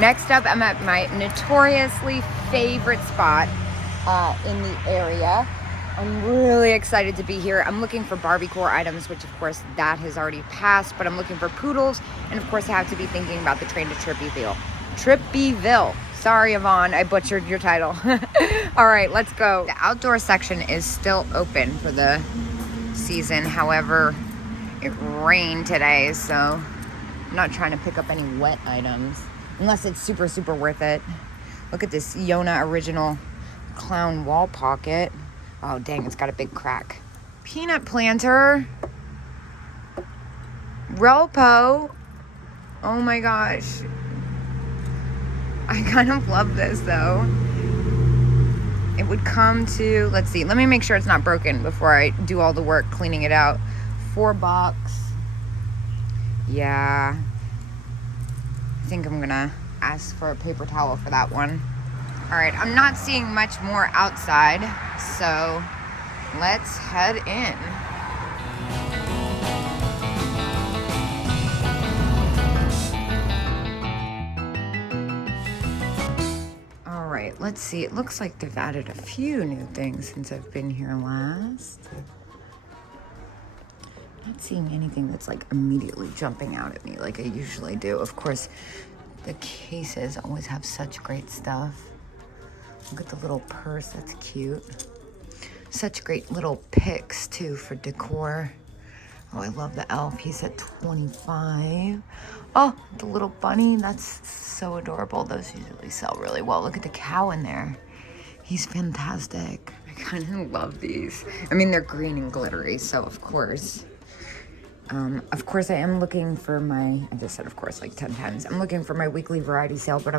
Next up, I'm at my notoriously favorite spot in the area. I'm really excited to be here. I'm looking for Barbie-core items, which of course that has already passed, but I'm looking for poodles, and of course I have to be thinking about the train to Trippyville. Trippyville. Sorry, Yvonne, I butchered your title. All right, let's go. The outdoor section is still open for the season. However, it rained today, so I'm not trying to pick up any wet items unless it's super, super worth it. Look at this Yona original clown wall pocket. Oh, dang, it's got a big crack. Peanut planter. Relpo. Oh my gosh. I kind of love this though. It would come to, let's see, let me make sure it's not broken before I do all the work cleaning it out. $4. Yeah. I think I'm gonna ask for a paper towel for that one. All right, I'm not seeing much more outside, so let's head in. All right, let's see. It looks like they've added a few new things since I've been here last. Not seeing anything that's like immediately jumping out at me like I usually do. Of course, the cases always have such great stuff. Look at the little purse, that's cute. Such great little picks too for decor. Oh, I love the elf, he's at 25. Oh, the little bunny, that's so adorable. Those usually sell really well. Look at the cow in there. He's fantastic. I kind of love these. I mean, they're green and glittery, so of course. Of course, I am looking for my, I just said of course like 10 times. I'm looking for my weekly variety sale, but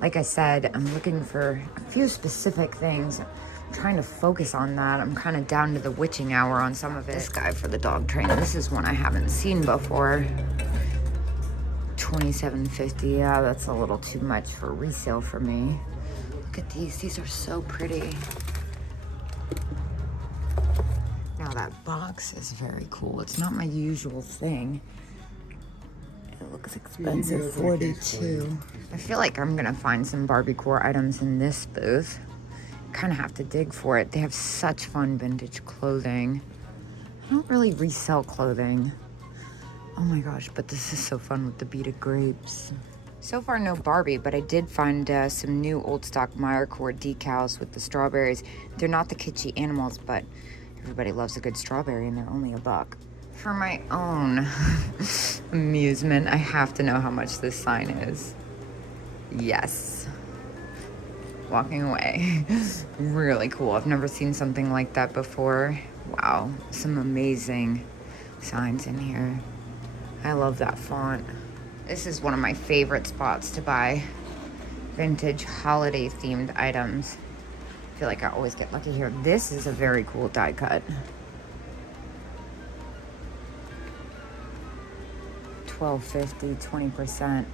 like I said, I'm looking for a few specific things. I'm trying to focus on that. I'm kind of down to the witching hour on some of it. This guy for the dog train, this is one I haven't seen before. $27.50, yeah, that's a little too much for resale for me. Look at these are so pretty. Now that box is very cool. It's not my usual thing. It looks expensive, $42. I feel like I'm gonna find some Barbie-core items in this booth. Kind of have to dig for it. They have such fun vintage clothing. I don't really resell clothing. Oh my gosh, but this is so fun with the beaded grapes. So far, no Barbie, but I did find some new old stock Meyercore decals with the strawberries. They're not the kitschy animals, but everybody loves a good strawberry, and they're only $1. For my own amusement, I have to know how much this sign is. Yes. Walking away. Really cool. I've never seen something like that before. Wow. Some amazing signs in here. I love that font. This is one of my favorite spots to buy vintage holiday themed items. I feel like I always get lucky here. This is a very cool die cut. $12.50, 20%.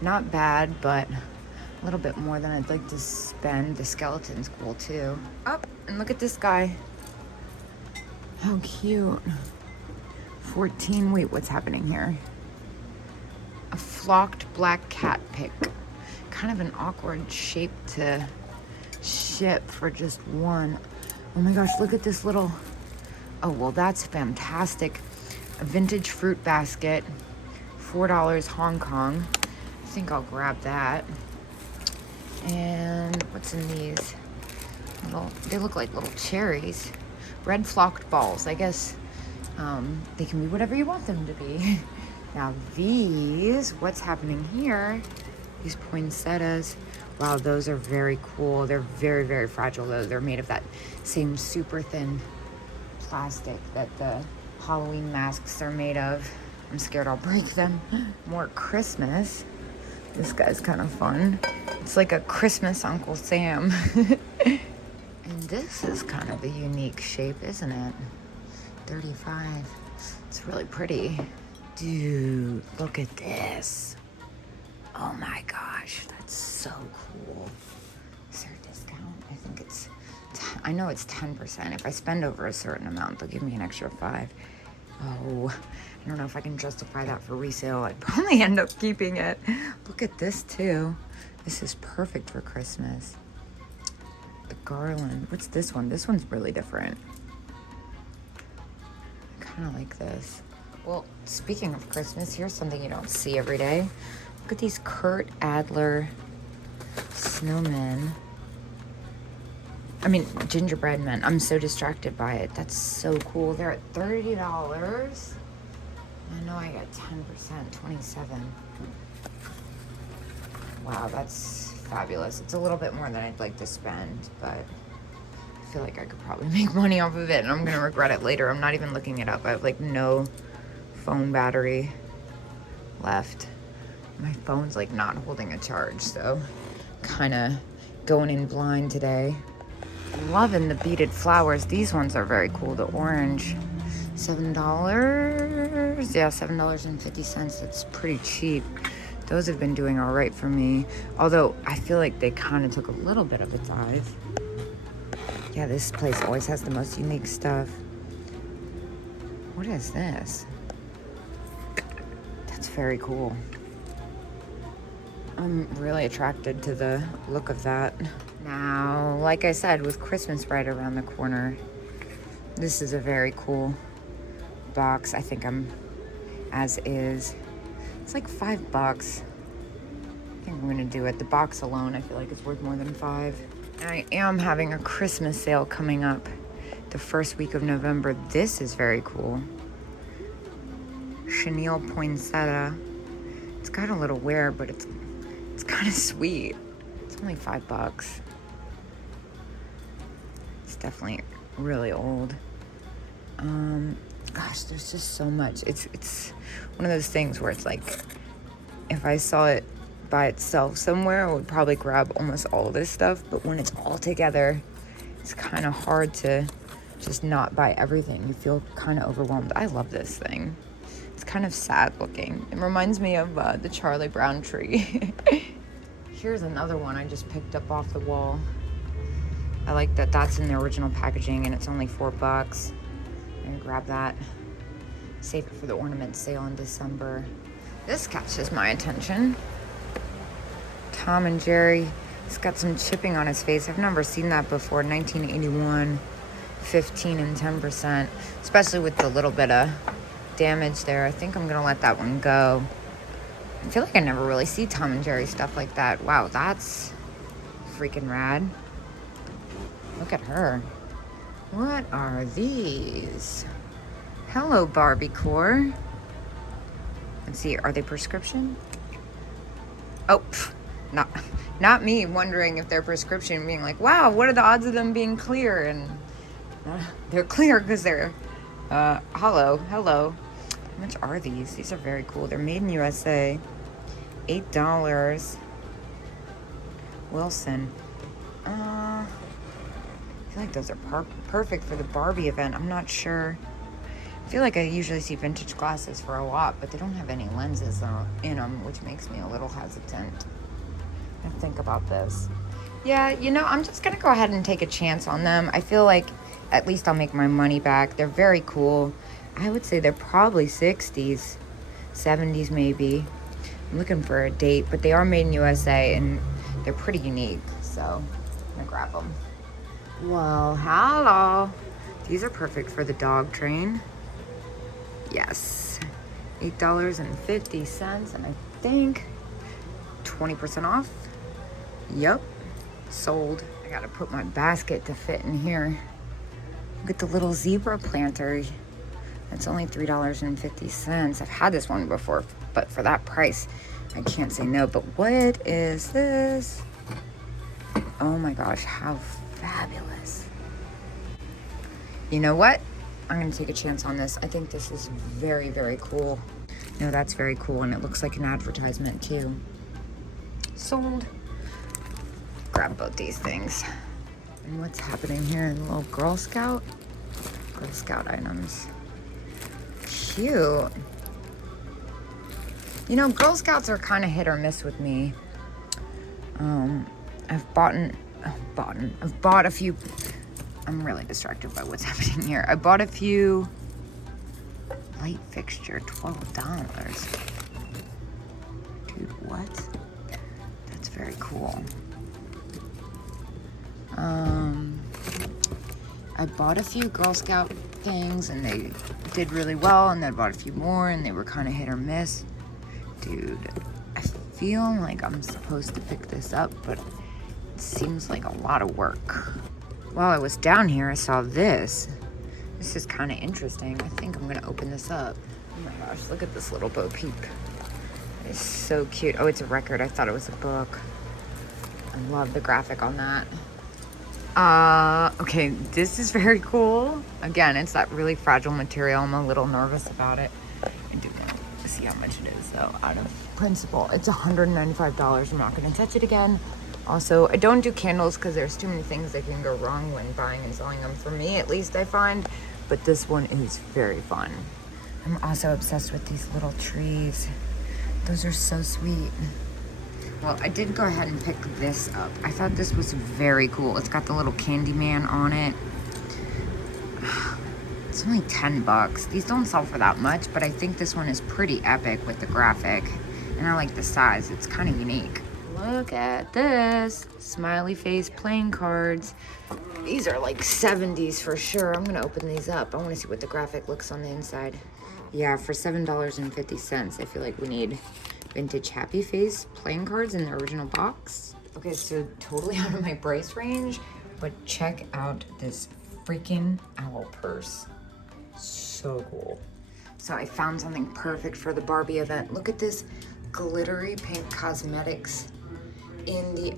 Not bad, but a little bit more than I'd like to spend. The skeleton's cool too. Oh, and look at this guy. How cute. 14, wait, what's happening here? A flocked black cat pick. Kind of an awkward shape to ship for just one. Oh my gosh, look at this little, oh, well, that's fantastic. A vintage fruit basket, $4 Hong Kong. I think I'll grab that. And what's in these? They look like little cherries. Red flocked balls. I guess they can be whatever you want them to be. Now these, what's happening here? These poinsettias. Wow, those are very cool. They're very, very fragile though. They're made of that same super thin plastic that the Halloween masks are made of. I'm scared I'll break them. More Christmas. This guy's kind of fun. It's like a Christmas Uncle Sam. And this is kind of a unique shape, isn't it? 35. It's really pretty. Dude, look at this. Oh my gosh, that's so cool. Is there a discount? I think it's, I know it's 10%. If I spend over a certain amount, they'll give me an extra $5. Oh, I don't know if I can justify that for resale. I'd probably end up keeping it. Look at this too. This is perfect for Christmas. The garland. What's this one? This one's really different. I kind of like this. Well, speaking of Christmas, here's something you don't see every day. Look at these Kurt Adler snowmen. I mean, gingerbread men. I'm so distracted by it. That's so cool. They're at $30. I know I got 10%, 27. Wow, that's fabulous. It's a little bit more than I'd like to spend, but I feel like I could probably make money off of it, and I'm gonna regret it later. I'm not even looking it up. I have like no phone battery left. My phone's like not holding a charge, so kind of going in blind today. Loving the beaded flowers. These ones are very cool. The orange, $7. Yeah, $7.50. It's pretty cheap. Those have been doing all right for me. Although I feel like they kind of took a little bit of a dive. Yeah, this place always has the most unique stuff. What is this? That's very cool. I'm really attracted to the look of that. Now, like I said, with Christmas right around the corner, this is a very cool box. I think I'm as is. It's like $5. I think I'm gonna do it. The box alone, I feel like it's worth more than $5. And I am having a Christmas sale coming up the first week of November. This is very cool. Chenille poinsettia. It's got a little wear, but it's kind of sweet. It's only $5. It's definitely really old. Gosh, there's just so much. It's one of those things where it's like, if I saw it by itself somewhere, I would probably grab almost all of this stuff. But when it's all together, it's kind of hard to just not buy everything. You feel kind of overwhelmed. I love this thing. It's kind of sad looking. It reminds me of the Charlie Brown tree. Here's another one I just picked up off the wall. I like that that's in the original packaging and it's only $4. I'm gonna grab that. Save it for the ornament sale in December. This catches my attention. Tom and Jerry. He's got some chipping on his face. I've never seen that before. 1981, 15 and 10%. Especially with the little bit of damage there. I think I'm gonna let that one go. I feel like I never really see Tom and Jerry stuff like that. Wow, that's freaking rad. Look at her. What are these? Hello, Barbie core. Let's see, are they prescription? Oh, not me wondering if they're prescription, being like, wow, what are the odds of them being clear? And they're clear because they're hollow. Hello. How much are these? These are very cool. They're made in USA. $8. Wilson. I feel like those are perfect for the Barbie event. I'm not sure. I feel like I usually see vintage glasses for a lot, but they don't have any lenses in them, which makes me a little hesitant. I think about this. Yeah, you know, I'm just gonna go ahead and take a chance on them. I feel like at least I'll make my money back. They're very cool. I would say they're probably 60s, 70s maybe. I'm looking for a date, but they are made in USA and they're pretty unique, so I'm gonna grab them. Well, hello. These are perfect for the dog train. Yes, $8.50, and I think 20% off. Yep, sold. I gotta put my basket to fit in here. Look at the little zebra planter. It's only $3.50. I've had this one before, but for that price, I can't say no. But what is this? Oh my gosh, how fabulous. You know what? I'm gonna take a chance on this. I think this is very, very cool. No, that's very cool, and it looks like an advertisement too. Sold. Grab both these things. And what's happening here? A little Girl Scout items. Cute. You know, Girl Scouts are kind of hit or miss with me. I've bought a few. I'm really distracted by what's happening here. I bought a few light fixture, $12. Dude, what? That's very cool. I bought a few Girl Scout things and they did really well, and then I bought a few more and they were kind of hit or miss. Dude, I feel like I'm supposed to pick this up, but it seems like a lot of work. While I was down here, I saw this. This is kind of interesting. I think I'm gonna open this up. Oh my gosh, look at this little Bo Peep. It's so cute. Oh, it's a record. I thought it was a book. I love the graphic on that. Okay, this is very cool. Again, it's that really fragile material. I'm a little nervous about it. I do want to see how much it is, though, out of principle. It's $195. I'm not going to touch it again. Also, I don't do candles because there's too many things that can go wrong when buying and selling them. For me, at least, I find. But this one is very fun. I'm also obsessed with these little trees. Those are so sweet. Well, I did go ahead and pick this up. I thought this was very cool. It's got the little Candyman on it. It's only $10. These don't sell for that much, but I think this one is pretty epic with the graphic. And I like the size. It's kind of unique. Look at this. Smiley face playing cards. These are like 70s for sure. I'm going to open these up. I want to see what the graphic looks on the inside. Yeah, for $7.50, I feel like we need vintage happy face playing cards in the original box. Okay, so totally out of my price range, but check out this freaking owl purse. So cool. So I found something perfect for the Barbie event. Look at this glittery pink cosmetics in the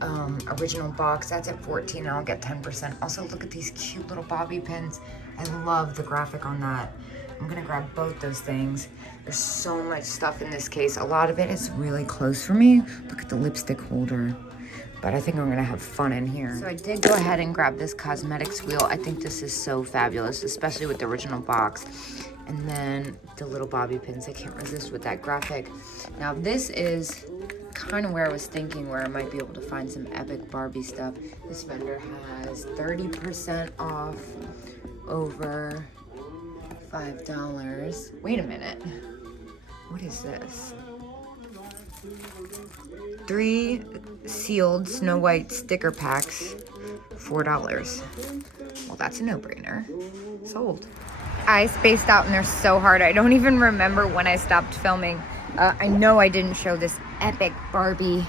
original box. That's at $14 and I'll get 10%. Also, look at these cute little bobby pins. I love the graphic on that. I'm gonna grab both those things. There's so much stuff in this case. A lot of it is really close for me. Look at the lipstick holder. But I think I'm gonna have fun in here. So I did go ahead and grab this cosmetics wheel. I think this is so fabulous, especially with the original box. And then the little bobby pins. I can't resist with that graphic. Now this is kind of where I was thinking where I might be able to find some epic Barbie stuff. This vendor has 30% off over $5. Wait a minute. What is this? 3 sealed Snow White sticker packs, $4. Well, that's a no-brainer. Sold. I spaced out and they're so hard. I don't even remember when I stopped filming. I know I didn't show this epic Barbie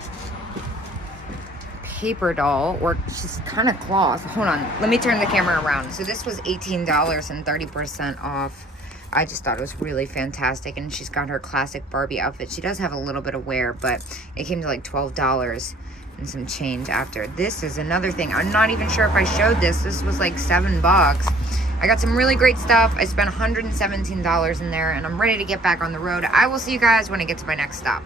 paper doll, or she's kind of cloth. Hold on, let me turn the camera around. So this was $18 and 30% off. I just thought it was really fantastic, and she's got her classic Barbie outfit. She does have a little bit of wear, but it came to like $12 and some change after. This is another thing. I'm not even sure if I showed this. This was like $7. I got some really great stuff. I spent $117 in there, and I'm ready to get back on the road. I will see you guys when I get to my next stop.